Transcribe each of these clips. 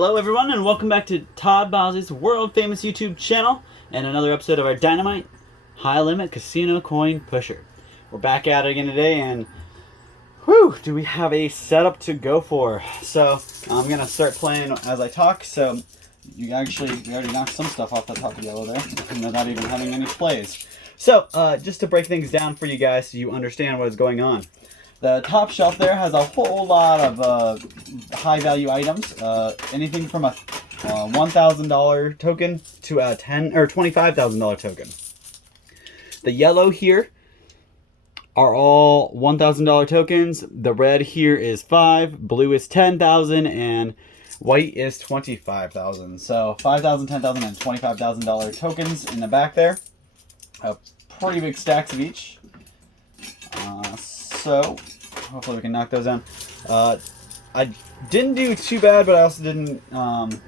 Hello everyone and welcome back to Todd Bosley's world famous YouTube channel and another episode of our Dynamite High Limit Casino Coin Pusher. We're back at it again today and whew, do we have a setup to go for. So I'm going to start playing as I talk, so we already knocked some stuff off the top of yellow there without even having any plays. So just to break things down for you guys so you understand what is going on. The top shelf there has a whole lot of high value items, anything from a $1,000 token to a $10,000 or $25,000 token. The yellow here are all $1,000 tokens. The red here is 5, blue is 10,000, and white is 25,000. So 5,000, 10,000, and $25,000 tokens in the back there. Pretty big stacks of each. So hopefully we can knock those down. I didn't do too bad, but I also didn't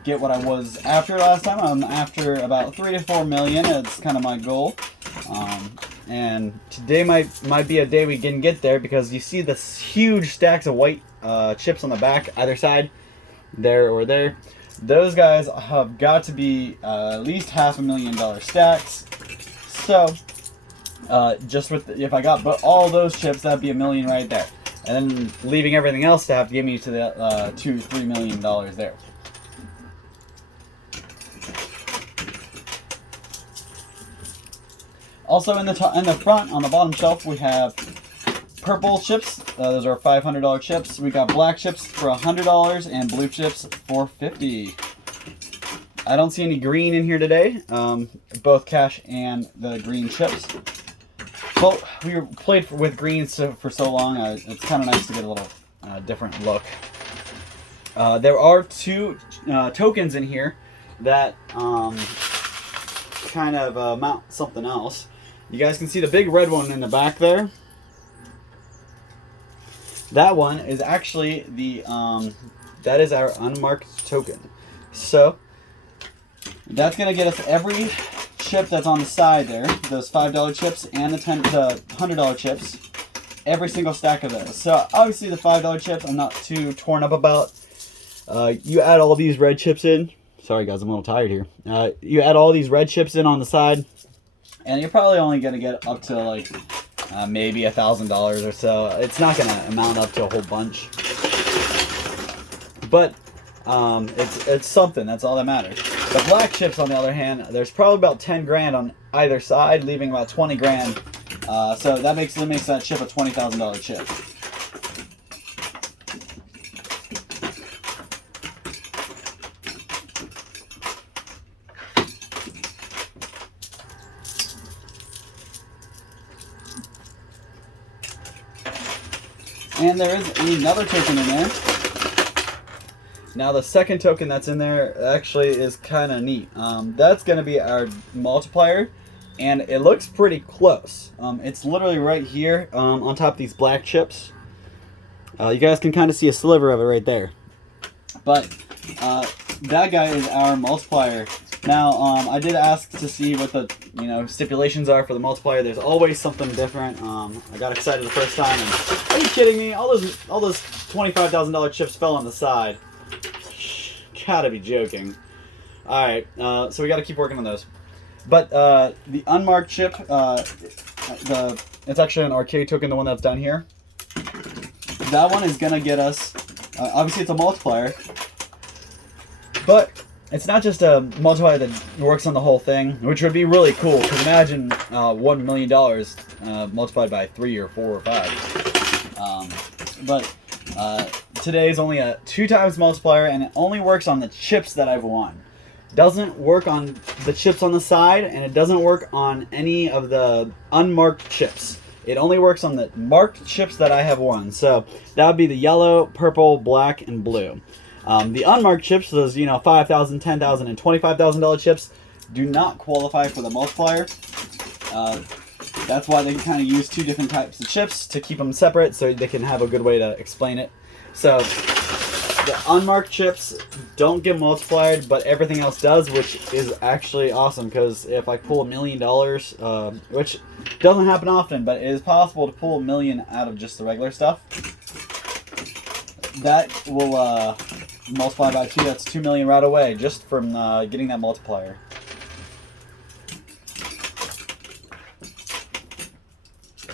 get what I was after last time. I'm after about 3 to 4 million. It's kind of my goal. And today might be a day we can get there because you see this huge stacks of white chips on the back, either side, there or there. Those guys have got to be at least $500,000 stacks. So just with if I got all those chips, that'd be $1 million right there, and then leaving everything else to have to give me to the $2-3 million there. Also in the front on the bottom shelf we have purple chips. Those are $500 chips. We got black chips for $100 and blue chips for $50. I don't see any green in here today, both cash and the green chips. Well, we played with greens for so long, it's kind of nice to get a little different look. There are 2 tokens in here that kind of mount something else. You guys can see the big red one in the back there. That one is actually the that is our unmarked token. So that's gonna get us every chip that's on the side there, those $5 chips and the $100 chips, every single stack of those. So obviously the $5 chips I'm not too torn up about. You add all these red chips in. Sorry guys, I'm a little tired here. You add all these red chips in on the side, and you're probably only gonna get up to like maybe $1,000 or so. It's not gonna amount up to a whole bunch, but it's something. That's all that matters. The black chips, on the other hand, there's probably about 10 grand on either side, leaving about 20 grand. So that makes that chip a $20,000 chip. And there is another token in there. Now the second token that's in there actually is kind of neat. That's going to be our multiplier, and it looks pretty close. It's literally right here on top of these black chips. You guys can kind of see a sliver of it right there. But that guy is our multiplier. Now I did ask to see what the stipulations are for the multiplier. There's always something different. I got excited the first time, and are you kidding me? All those $25,000 chips fell on the side. Gotta be joking. Alright, so we gotta keep working on those. But the unmarked chip, it's actually an arcade token, the one that's down here. That one is gonna get us, obviously it's a multiplier, but it's not just a multiplier that works on the whole thing, which would be really cool, because imagine $1 million multiplied by 3 or 4 or 5. But today is only a 2 times multiplier, and it only works on the chips that I've won. Doesn't work on the chips on the side, and it doesn't work on any of the unmarked chips. It only works on the marked chips that I have won. So that would be the yellow, purple, black, and blue. The unmarked chips, those $5,000, $10,000, and $25,000 chips, do not qualify for the multiplier. That's why they kind of use 2 different types of chips to keep them separate, so they can have a good way to explain it. So the unmarked chips don't get multiplied, but everything else does, which is actually awesome, because if I pull $1 million, which doesn't happen often, but it is possible to pull $1 million out of just the regular stuff, that will multiply by 2, that's 2 million right away, just from getting that multiplier.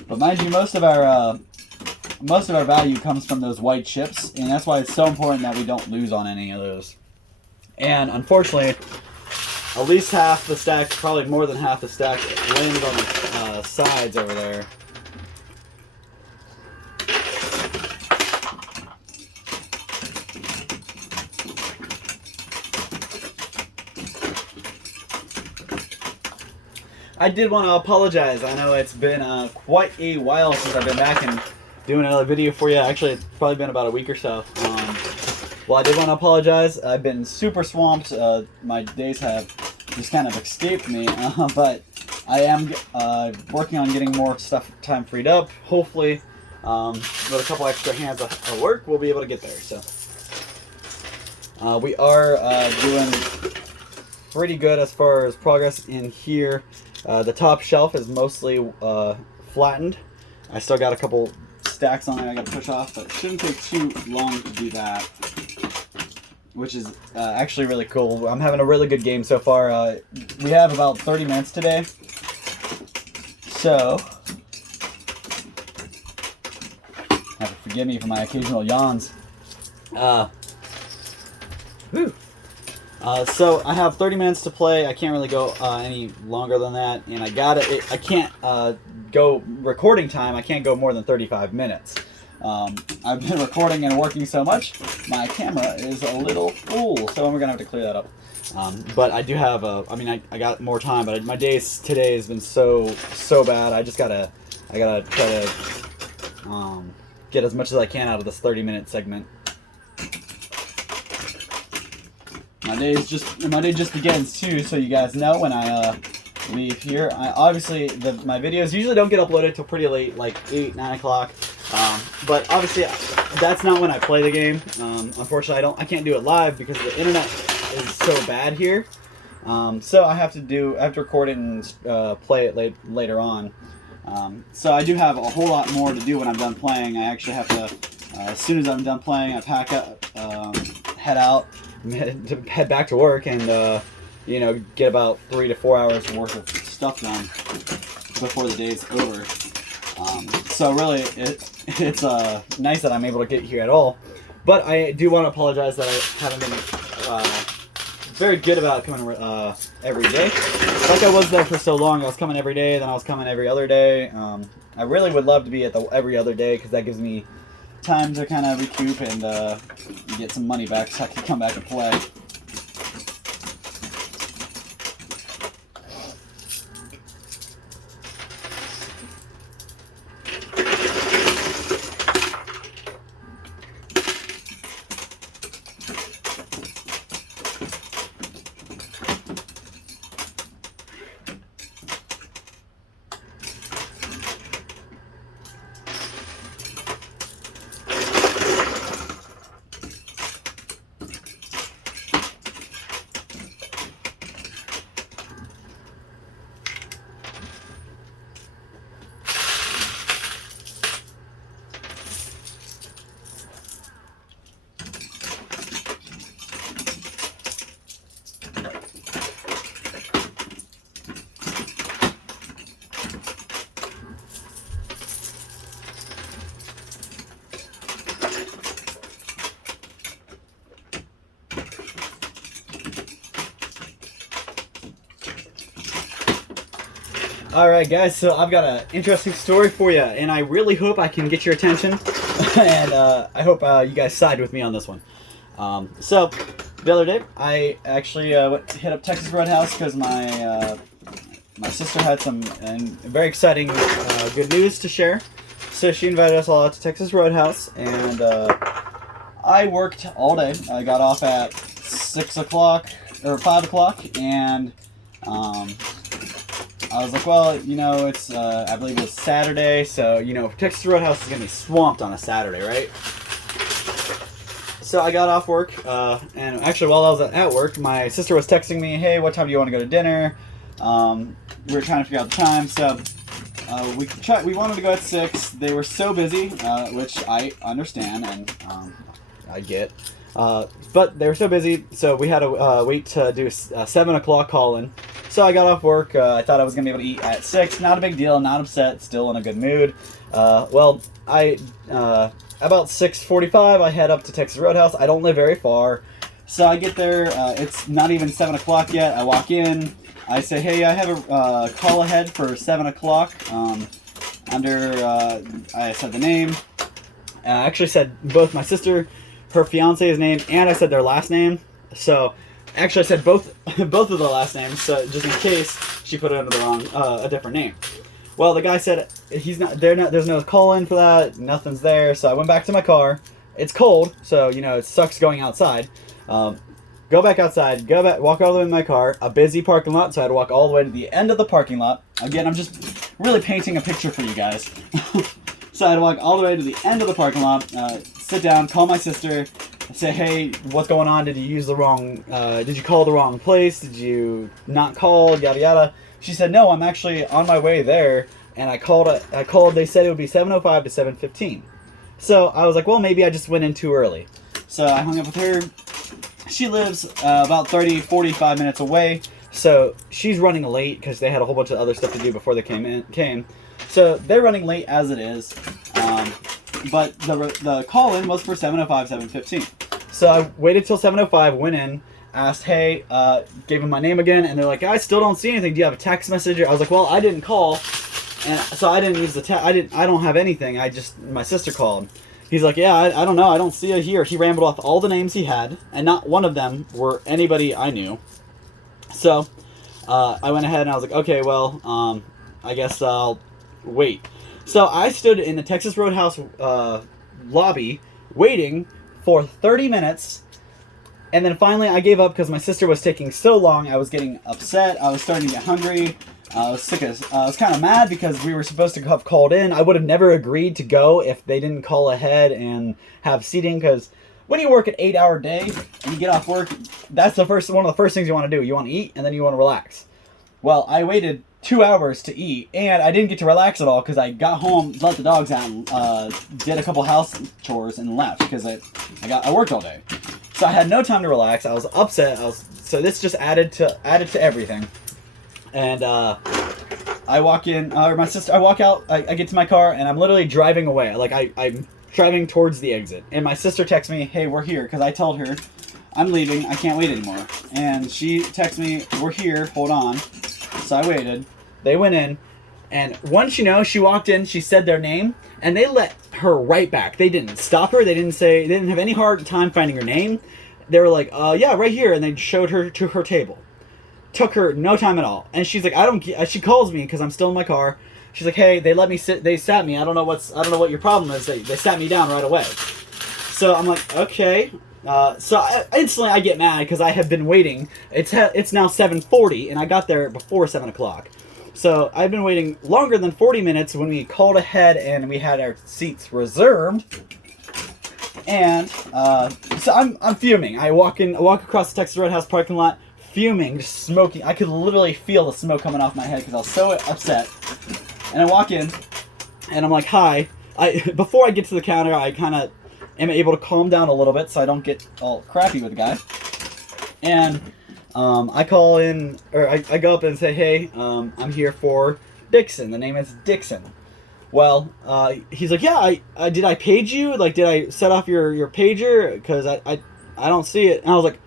But mind you, most of our value comes from those white chips, and that's why it's so important that we don't lose on any of those. And unfortunately, at least half the stack, probably more than half the stack, landed on the sides over there. I did want to apologize. I know it's been quite a while since I've been back and doing another video for you. Actually, it's probably been about a week or so. Well, I did want to apologize. I've been super swamped. My days have just kind of escaped me, but I am working on getting more time freed up. Hopefully, with a couple extra hands of work, we'll be able to get there. So we are doing pretty good as far as progress in here. The top shelf is mostly flattened. I still got a couple stacks on there I got to push off, but it shouldn't take too long to do that, which is actually really cool. I'm having a really good game so far. We have about 30 minutes today, so have to forgive me for my occasional yawns. So I have 30 minutes to play. I can't really go any longer than that, and I can't go recording time. I can't go more than 35 minutes. I've been recording and working so much, my camera is a little full, so we're gonna have to clear that up. But I do have I got more time, but my days today has been so bad. I gotta try to get as much as I can out of this 30-minute segment. My day just begins too, so you guys know when I leave here. Obviously my videos usually don't get uploaded till pretty late, like 8, 9 o'clock. But obviously that's not when I play the game. Unfortunately, I can't do it live because the internet is so bad here. So I have to record it and play it later on. So I do have a whole lot more to do when I'm done playing. I actually have to, as soon as I'm done playing, I pack up, head out, head back to work, and get about 3 to 4 hours worth of stuff done before the day's over. So really, it's nice that I'm able to get here at all. But I do want to apologize that I haven't been very good about coming every day. Like I was there for so long. I was coming every day, then I was coming every other day. I really would love to be at the every other day because that gives me time to kind of recoup and get some money back so I can come back and play. Alright guys, so I've got an interesting story for you, and I really hope I can get your attention, and I hope you guys side with me on this one. So, the other day, I actually hit up Texas Roadhouse because my sister had some very exciting good news to share. So she invited us all out to Texas Roadhouse, and I worked all day. I got off at 6 o'clock, or 5 o'clock, and I was like, well, it's, I believe it's Saturday, so, Texas Roadhouse is going to be swamped on a Saturday, right? So I got off work, and actually while I was at work, my sister was texting me, hey, what time do you want to go to dinner? We were trying to figure out the time, so we wanted to go at 6. They were so busy, which I understand, and I get. But they were so busy, so we had to wait to do a 7 o'clock call-in. So I got off work. I thought I was going to be able to eat at 6. Not a big deal, not upset, still in a good mood. Well, about 6:45, I head up to Texas Roadhouse. I don't live very far. So I get there. It's not even 7 o'clock yet. I walk in. I say, hey, I have a call ahead for 7 o'clock. I said the name. I actually said both my sister, her fiance's name, and I said their last name. So actually I said both of their last names, so just in case she put it under the wrong, a different name. Well, the guy said he's not there. There's no call in for that. Nothing's there. So I went back to my car. It's cold, so it sucks going outside. Go back outside. Walk all the way to my car. A busy parking lot, so I had to walk all the way to the end of the parking lot. Again, I'm just really painting a picture for you guys. So I had to walk all the way to the end of the parking lot. Sit down, call my sister, say, hey, what's going on? Did you call the wrong place? Did you not call? Yada yada. She said, no, I'm actually on my way there, and I called. They said it would be 7:05 to 7:15. So I was like, well, maybe I just went in too early. So I hung up with her. She lives about 45 minutes away, so she's running late because they had a whole bunch of other stuff to do before they came. So they're running late as it is, but the call-in was for 7:05, 7:15. So I waited till 7:05, went in, asked, hey, gave them my name again, and they're like, I still don't see anything. Do you have a text message? I was like, well, I didn't call, and so I didn't use the text. I don't have anything. My sister called. He's like, yeah, I don't know. I don't see it here. He rambled off all the names he had, and not one of them were anybody I knew. So I went ahead and I was like, okay, well, I guess I'll wait. So I stood in the Texas Roadhouse lobby waiting for 30 minutes, and then finally I gave up because my sister was taking so long. I was getting upset. I was starting to get hungry. I was kind of mad because we were supposed to have called in. I would have never agreed to go if they didn't call ahead and have seating, because when you work an 8-hour day and you get off work, that's one of the first things you want to do. You want to eat and then you want to relax. Well, I waited 2 hours to eat, and I didn't get to relax at all because I got home, let the dogs out, and did a couple house chores and left because I worked all day. So I had no time to relax. I was upset. So this just added to everything. And I walk in, or my sister, I walk out, I get to my car, and I'm literally driving away. Like, I'm driving towards the exit. And my sister texts me, hey, we're here, because I told her, I'm leaving, I can't wait anymore. And she texts me, we're here, hold on. So I waited. They went in, and once she walked in, she said their name, and they let her right back. They didn't stop her. They didn't have any hard time finding her name. They were like, yeah, right here, and they showed her to her table. Took her no time at all, and she's like, she calls me because I'm still in my car. She's like, hey, they let me sit. They sat me. I don't know what your problem is. They sat me down right away. So I'm like, okay. Instantly I get mad because I have been waiting. It's now 7:40, and I got there before 7 o'clock. So I've been waiting longer than 40 minutes when we called ahead and we had our seats reserved. And so I'm fuming. I walk across the Texas Roadhouse parking lot, fuming, just smoking. I could literally feel the smoke coming off my head because I was so upset. And I walk in, and I'm like, hi. Before I get to the counter, I kind of am able to calm down a little bit so I don't get all crappy with the guy. And I call in, or I go up and say, hey, I'm here for Dixon. The name is Dixon. Well, he's like, yeah, did I page you? Like, did I set off your pager? Because I don't see it. And I was like,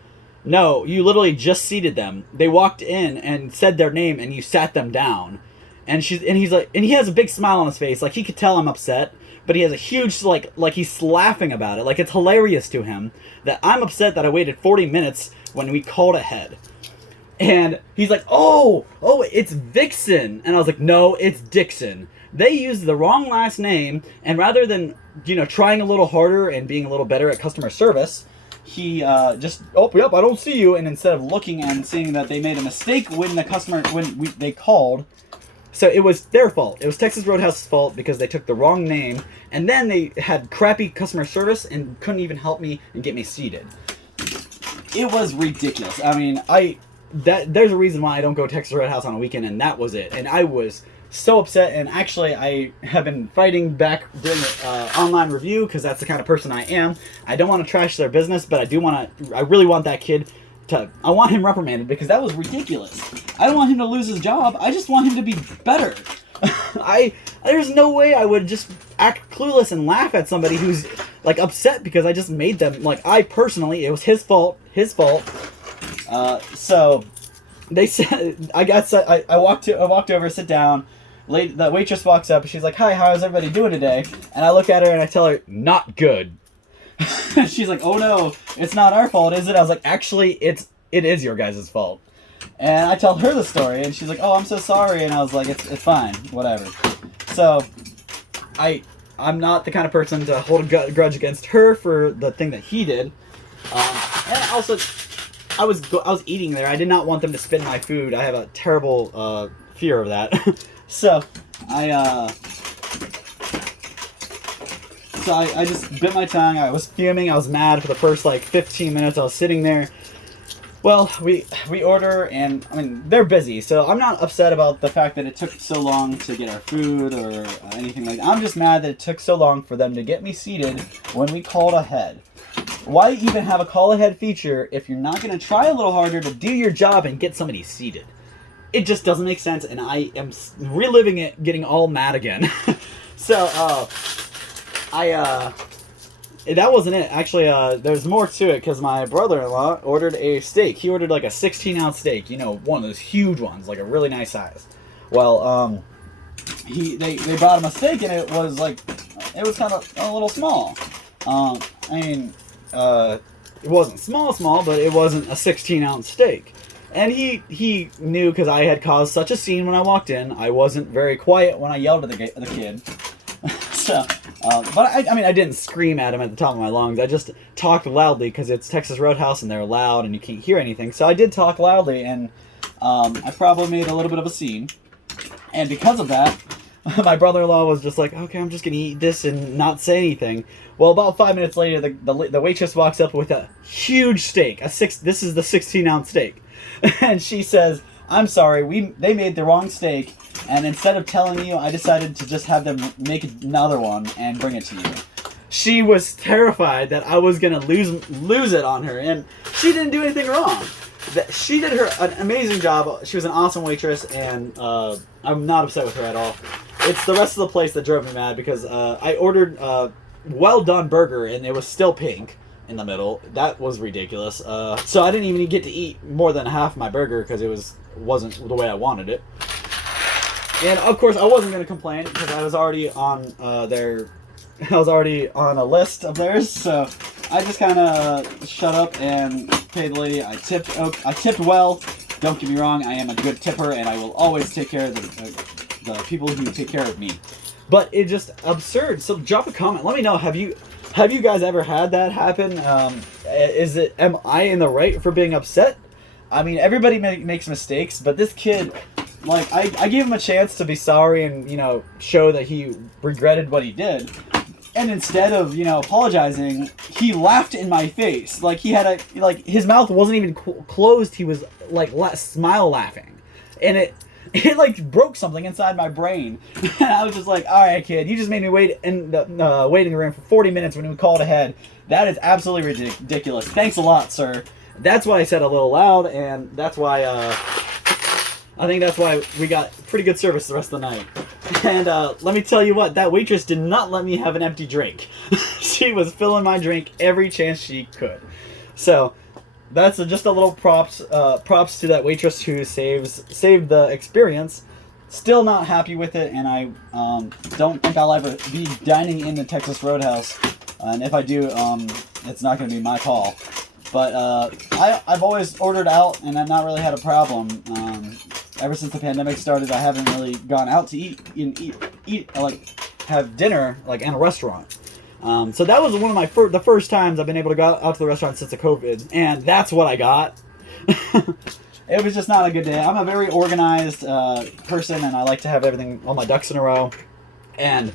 no, you literally just seated them. They walked in and said their name, and you sat them down. And he's like, and he has a big smile on his face, like he could tell I'm upset, but he has a huge like he's laughing about it, like it's hilarious to him that I'm upset that I waited 40 minutes when we called ahead. And he's like, oh, it's Vixen. And I was like, no, it's Dixon. They used the wrong last name, and rather than trying a little harder and being a little better at customer service, he just, yep, I don't see you. And instead of looking and seeing that they made a mistake when they called, so it was their fault. It was Texas Roadhouse's fault because they took the wrong name, and then they had crappy customer service and couldn't even help me and get me seated. It was ridiculous. I mean, there's a reason why I don't go to Texas Roadhouse on a weekend, and that was it. And I was so upset, and actually I have been fighting back doing an online review because that's the kind of person I am. I don't want to trash their business, but I really want that kid I want him reprimanded because that was ridiculous. I don't want him to lose his job. I just want him to be better. There's no way I would just act clueless and laugh at somebody who's like upset because I just made them, like, it was his fault. So they said, I walked over, sit down. The waitress walks up and she's like, "Hi, how's everybody doing today?" And I look at her and I tell her, "Not good." She's like, "Oh no, it's not our fault, is it?" I was like, "Actually, it is your guys' fault." And I tell her the story, and she's like, "Oh, I'm so sorry." And I was like, it's fine, whatever. So, I'm not the kind of person to hold a grudge against her for the thing that he did. And also, I was eating there. I did not want them to spit my food. I have a terrible fear of that. So, I just bit my tongue. I was fuming. I was mad for the first, 15 minutes. I was sitting there. Well, we order, and, I mean, they're busy, so I'm not upset about the fact that it took so long to get our food or anything like that. I'm just mad that it took so long for them to get me seated when we called ahead. Why even have a call ahead feature if you're not going to try a little harder to do your job and get somebody seated? It just doesn't make sense, and I am reliving it, getting all mad again. So, that wasn't it. Actually, there's more to it, because my brother-in-law ordered a steak. He ordered like a 16-ounce steak, one of those huge ones, like a really nice size. Well, they brought him a steak, and it was kind of a little small. It wasn't small, but it wasn't a 16-ounce steak. And he knew, because I had caused such a scene when I walked in. I wasn't very quiet when I yelled at the kid. So, but I didn't scream at him at the top of my lungs. I just talked loudly because it's Texas Roadhouse and they're loud and you can't hear anything. So I did talk loudly, and I probably made a little bit of a scene. And because of that, my brother-in-law was just like, "Okay, I'm just gonna eat this and not say anything." Well, about 5 minutes later, the waitress walks up with a huge steak. This is the 16-ounce steak, and she says, "I'm sorry, they made the wrong steak, and instead of telling you, I decided to just have them make another one and bring it to you." She was terrified that I was gonna lose it on her, and she didn't do anything wrong. She did an amazing job. She was an awesome waitress, and I'm not upset with her at all. It's the rest of the place that drove me mad, because I ordered a well-done burger, and it was still pink in the middle. That was ridiculous. So I didn't even get to eat more than half my burger because it wasn't the way I wanted it. And of course I wasn't going to complain because I was already on a list of theirs, so I just kind of shut up and paid the lady. I tipped well. Don't get me wrong, I am a good tipper, and I will always take care of the people who take care of me. But it's just absurd. So drop a comment. Let me know. Have you guys ever had that happen? Am I in the right for being upset? I mean, everybody makes mistakes, but this kid, I gave him a chance to be sorry and, show that he regretted what he did. And instead of, apologizing, he laughed in my face. He had his mouth wasn't even closed. He was, smile laughing. And it broke something inside my brain. And I was just like, "All right, kid, you just made me wait in the waiting room for 40 minutes when we called ahead. That is absolutely ridiculous. Thanks a lot, sir." That's why I said a little loud, and that's why, I think that's why we got pretty good service the rest of the night. And let me tell you what, that waitress did not let me have an empty drink. She was filling my drink every chance she could. So that's just a little props to that waitress who saved the experience. Still not happy with it, and I don't think I'll ever be dining in the Texas Roadhouse. And if I do, it's not going to be my call. But I've always ordered out, and I've not really had a problem. Ever since the pandemic started, I haven't really gone out to eat have dinner in a restaurant. So that was one of the first times I've been able to go out to the restaurant since the COVID, and that's what I got. It was just not a good day. I'm a very organized person, and I like to have everything, all my ducks in a row. And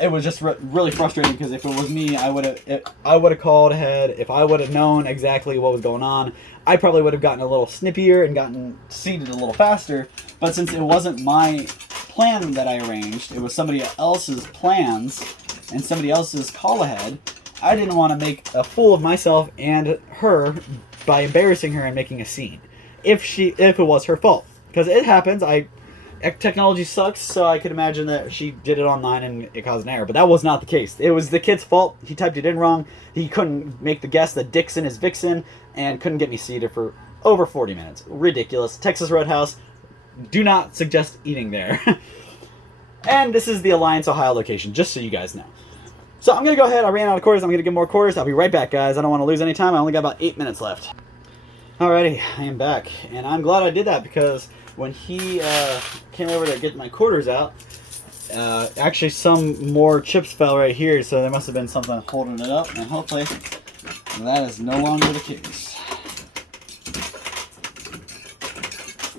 It was just really frustrating because if it was me, I would have called ahead. If I would have known exactly what was going on, I probably would have gotten a little snippier and gotten seeded a little faster. But since it wasn't my plan that I arranged, it was somebody else's plans and somebody else's call ahead, I didn't want to make a fool of myself and her by embarrassing her and making a scene. If it was her fault, because it happens. Technology sucks, so I could imagine that she did it online and it caused an error. But that was not the case. It was the kid's fault. He typed it in wrong. He couldn't make the guess that Dixon is Vixen and couldn't get me seated for over 40 minutes. Ridiculous. Texas Roadhouse. Do not suggest eating there. And this is the Alliance, Ohio location, just so you guys know. So I'm going to go ahead. I ran out of quarters. I'm going to get more quarters. I'll be right back, guys. I don't want to lose any time. I only got about 8 minutes left. Alrighty, I am back. And I'm glad I did that because when he came over to get my quarters out, actually some more chips fell right here, so there must have been something holding it up, and hopefully that is no longer the case.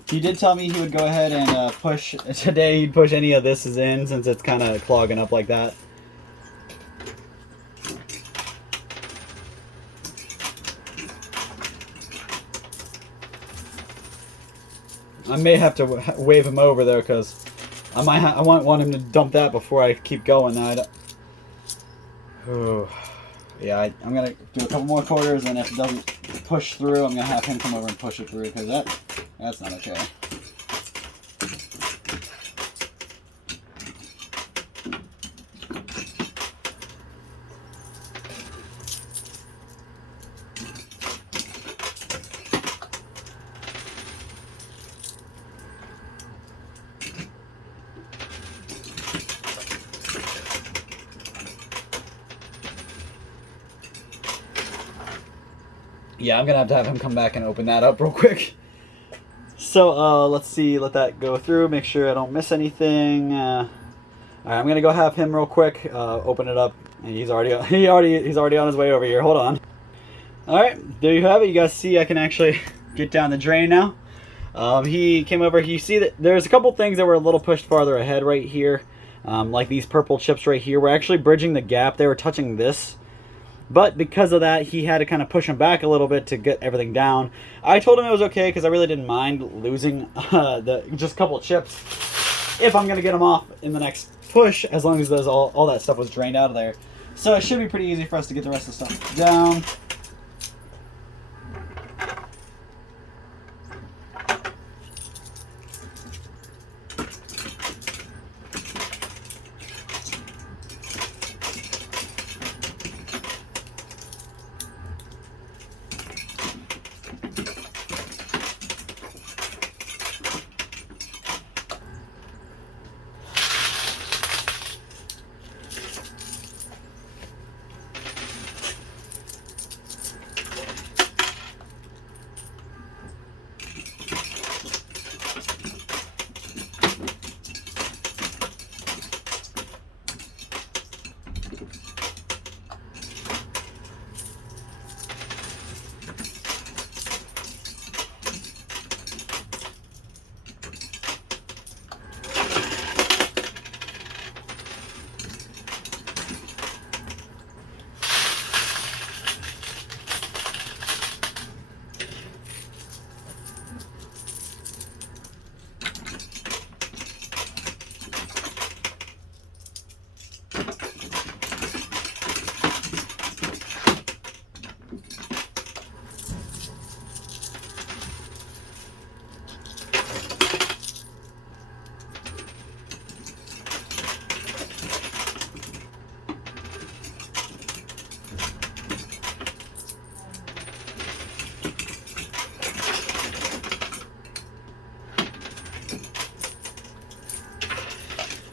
He did tell me he would go ahead and push, today he'd push any of this in since it's kind of clogging up like that. I may have to wave him over there because I might want him to dump that before I keep going. Yeah, I'm gonna do a couple more quarters, and if it doesn't push through, I'm gonna have him come over and push it through because that's not okay. Yeah, I'm gonna have him come back and open that up real quick. So let's see, let that go through. Make sure I don't miss anything. All right, I'm gonna go have him real quick open it up. And he's already on his way over here. Hold on. All right, there you have it. You guys see, I can actually get down the drain now. He came over. You see that there's a couple things that were a little pushed farther ahead right here, like these purple chips right here. We're actually bridging the gap. They were touching this. But because of that, he had to kind of push him back a little bit to get everything down. I told him it was okay because I really didn't mind losing just a couple of chips if I'm going to get them off in the next push, as long as those all that stuff was drained out of there. So it should be pretty easy for us to get the rest of the stuff down.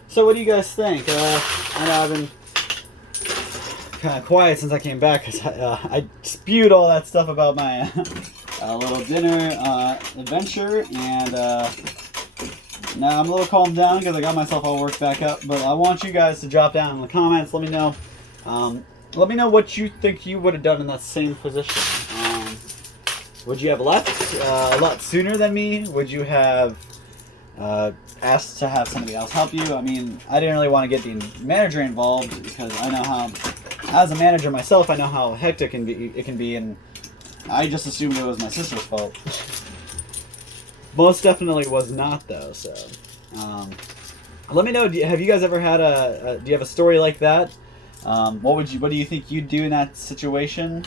So what do you guys think? I know I've been kind of quiet since I came back because I spewed all that stuff about my little dinner adventure, and now I'm a little calmed down because I got myself all worked back up. But I want you guys to drop down in the comments. Let me know. Let me know what you think you would have done in that same position. Would you have left a lot sooner than me? Would you have asked to have somebody else help you. I mean, I didn't really want to get the manager involved because I know how, as a manager myself, I know how hectic it can be, and I just assumed it was my sister's fault. Most definitely was not, though. So, let me know. Have you guys ever had do you have a story like that? What do you think you'd do in that situation?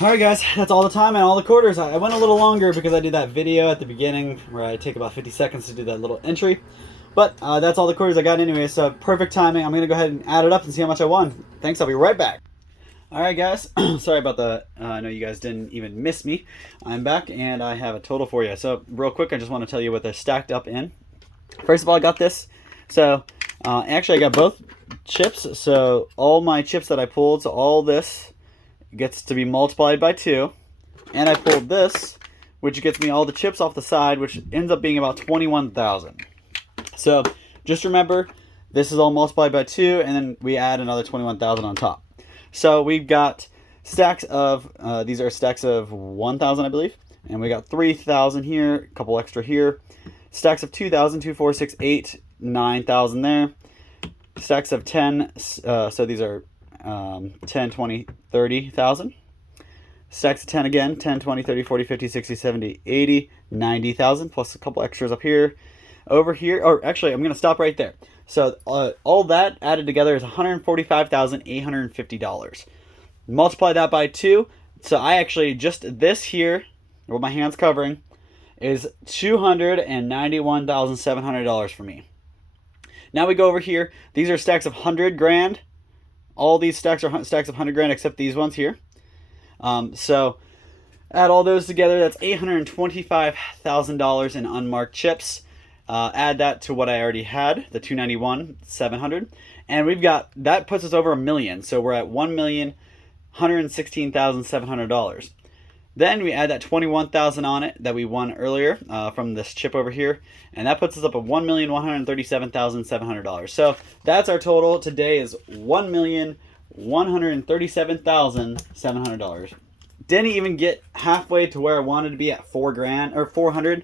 Alright guys, that's all the time and all the quarters. I went a little longer because I did that video at the beginning where I take about 50 seconds to do that little entry. But that's all the quarters I got anyway, so perfect timing. I'm going to go ahead and add it up and see how much I won. Thanks, I'll be right back. Alright guys, sorry about the, I know you guys didn't even miss me. I'm back and I have a total for you. So real quick, I just want to tell you what they're stacked up in. First of all, I got this. So actually I got both chips. So all my chips that I pulled, so all this gets to be multiplied by 2. And I pulled this, which gets me all the chips off the side, which ends up being about 21,000. So just remember, this is all multiplied by 2, and then we add another 21,000 on top. So we've got stacks of, these are stacks of 1,000, I believe. And we got 3,000 here, a couple extra here. Stacks of 2,000, 2, 4, 6, 8, 9,000 there. Stacks of 10, so these are 10, 20, 30,000. Stacks of 10 again, 10, 20, 30, 40, 50, 60, 70, 80, 90,000, plus a couple extras up here. Over here, or actually, I'm going to stop right there. So all that added together is $145,850. Multiply that by 2. So I actually, just this here, what my hand's covering, is $291,700 for me. Now we go over here. These are stacks of 100 grand. All these stacks are stacks of 100 grand except these ones here. So add all those together, that's $825,000 in unmarked chips. Add that to what I already had, the $291,700, and we've got, that puts us over $1 million. So we're at $1,116,700. Then we add that 21,000 on it that we won earlier from this chip over here, and that puts us up at $1,137,700. So that's our total today, is $1,137,700. Didn't even get halfway to where I wanted to be at 4 grand or 400.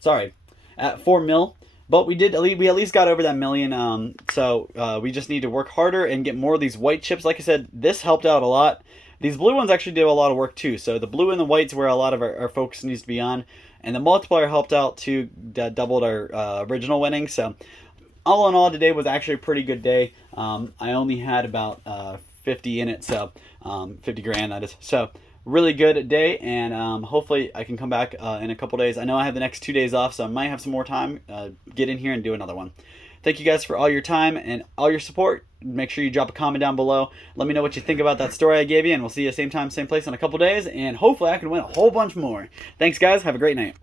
Sorry, at 4 mil. But we at least got over that million. So we just need to work harder and get more of these white chips. Like I said, this helped out a lot. These blue ones actually did a lot of work too. So the blue and the white's where a lot of our focus needs to be on. And the multiplier helped out too, that doubled our original winnings. So all in all, today was actually a pretty good day. I only had about 50 in it, so 50 grand that is. So really good day, and hopefully I can come back in a couple days. I know I have the next 2 days off, so I might have some more time. Get in here and do another one. Thank you guys for all your time and all your support. Make sure you drop a comment down below. Let me know what you think about that story I gave you, and we'll see you same time, same place in a couple days, and hopefully I can win a whole bunch more. Thanks, guys. Have a great night.